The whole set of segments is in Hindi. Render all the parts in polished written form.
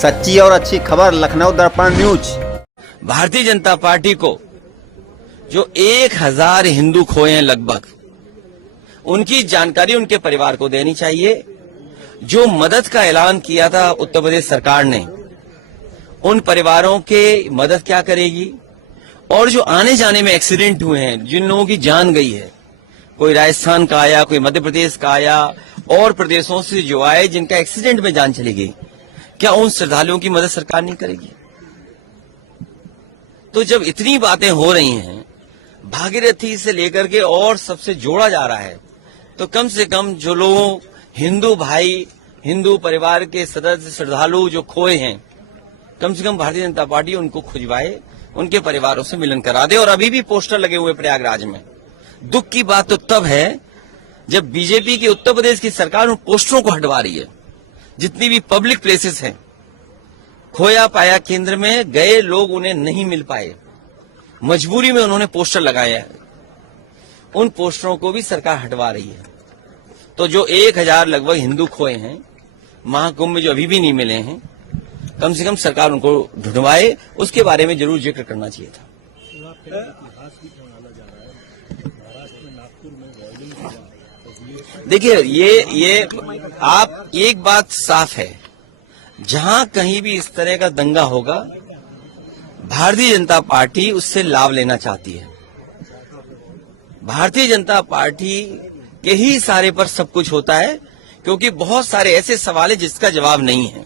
सच्ची और अच्छी खबर लखनऊ दर्पण न्यूज। भारतीय जनता पार्टी को जो 1000 हिंदू खोए हैं लगभग, उनकी जानकारी उनके परिवार को देनी चाहिए। जो मदद का ऐलान किया था उत्तर प्रदेश सरकार ने, उन परिवारों के मदद क्या करेगी। और जो आने जाने में एक्सीडेंट हुए हैं, जिन लोगों की जान गई है, कोई राजस्थान का आया, कोई मध्य प्रदेश का आया, और प्रदेशों से जो आए जिनका एक्सीडेंट में जान चली गई, क्या उन श्रद्धालुओं की मदद सरकार नहीं करेगी? तो जब इतनी बातें हो रही हैं, भागीरथी से लेकर के और सबसे जोड़ा जा रहा है, तो कम से कम जो लोग हिंदू भाई, हिंदू परिवार के सदस्य, श्रद्धालु जो खोए हैं, कम से कम भारतीय जनता पार्टी उनको खुजवाए, उनके परिवारों से मिलन करा दे। और अभी भी पोस्टर लगे हुए प्रयागराज में। दुख की बात तो तब है जब बीजेपी की उत्तर प्रदेश की सरकार उन पोस्टरों को हटवा रही है। जितनी भी पब्लिक प्लेसेस हैं, खोया पाया केंद्र में गए लोग उन्हें नहीं मिल पाए, मजबूरी में उन्होंने पोस्टर लगाए हैं, उन पोस्टरों को भी सरकार हटवा रही है। तो जो 1000 लगभग हिंदू खोए हैं महाकुंभ में, जो अभी भी नहीं मिले हैं, कम से कम सरकार उनको ढूंढवाए, उसके बारे में जरूर जिक्र करना चाहिए था। देखिए, ये आप एक बात साफ है, जहां कहीं भी इस तरह का दंगा होगा, भारतीय जनता पार्टी उससे लाभ लेना चाहती है। भारतीय जनता पार्टी के ही सारे पर सब कुछ होता है, क्योंकि बहुत सारे ऐसे सवाल हैं जिसका जवाब नहीं है।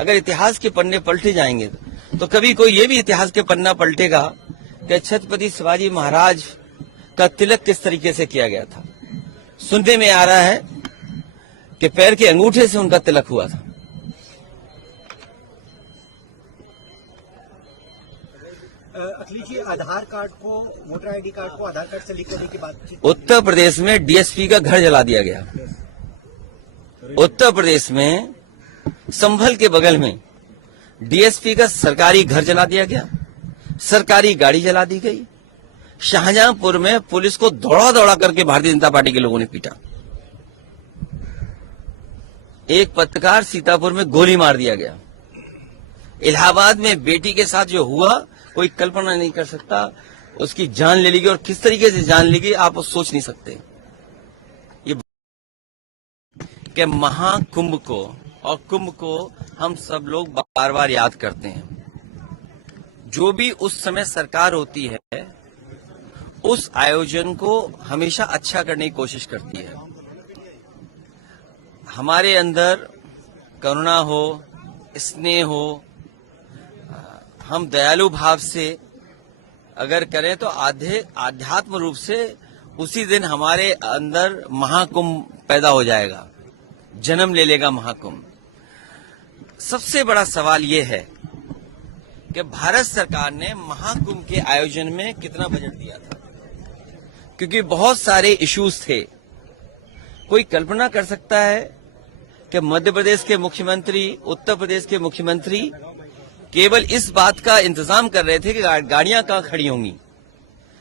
अगर इतिहास के पन्ने पलटे जाएंगे तो कभी कोई ये भी इतिहास के पन्ना पलटेगा कि छत्रपति शिवाजी महाराज का तिलक किस तरीके से किया गया था। सुनने में आ रहा है कि पैर के अंगूठे से उनका तिलक हुआ था। अखिलेश जी, आधार कार्ड को, वोटर आईडी कार्ड को आधार कार्ड से लिंक करने की बात। उत्तर प्रदेश में डीएसपी का घर जला दिया गया। उत्तर प्रदेश में संभल के बगल में डीएसपी का सरकारी घर जला दिया गया, सरकारी गाड़ी जला दी गई। शाहजहांपुर में पुलिस को दौड़ा दौड़ा करके भारतीय जनता पार्टी के लोगों ने पीटा। एक पत्रकार सीतापुर में गोली मार दिया गया। इलाहाबाद में बेटी के साथ जो हुआ, कोई कल्पना नहीं कर सकता। उसकी जान ले ली गई, और किस तरीके से जान ली गई आप सोच नहीं सकते। ये कि महाकुंभ को और कुंभ को हम सब लोग बार बार याद करते हैं। जो भी उस समय सरकार होती है, उस आयोजन को हमेशा अच्छा करने की कोशिश करती है। हमारे अंदर करुणा हो, स्नेह हो, हम दयालु भाव से अगर करें तो आध्यात्म रूप से उसी दिन हमारे अंदर महाकुंभ पैदा हो जाएगा, जन्म ले लेगा महाकुंभ। सबसे बड़ा सवाल यह है कि भारत सरकार ने महाकुंभ के आयोजन में कितना बजट दिया था, क्योंकि बहुत सारे इश्यूज थे। कोई कल्पना कर सकता है कि मध्य प्रदेश के मुख्यमंत्री, उत्तर प्रदेश के मुख्यमंत्री केवल इस बात का इंतजाम कर रहे थे कि गाड़ियां कहां खड़ी होंगी।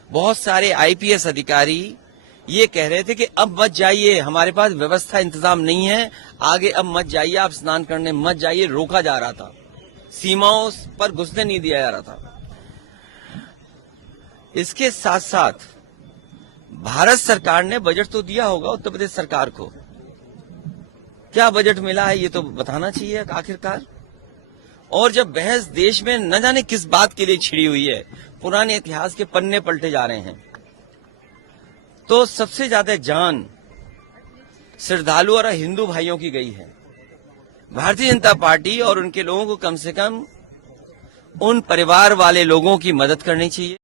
बहुत सारे आईपीएस अधिकारी ये कह रहे थे कि अब मत जाइए, हमारे पास व्यवस्था इंतजाम नहीं है, आगे अब मत जाइए, आप स्नान करने मत जाइए। रोका जा रहा था, सीमाओं पर घुसने नहीं दिया जा रहा था। इसके साथ साथ भारत सरकार ने बजट तो दिया होगा उत्तर प्रदेश सरकार को, क्या बजट मिला है ये तो बताना चाहिए आखिरकार। और जब बहस देश में न जाने किस बात के लिए छिड़ी हुई है, पुराने इतिहास के पन्ने पलटे जा रहे हैं, तो सबसे ज्यादा जान श्रद्धालु और हिंदू भाइयों की गई है। भारतीय जनता पार्टी और उनके लोगों को कम से कम उन परिवार वाले लोगों की मदद करनी चाहिए।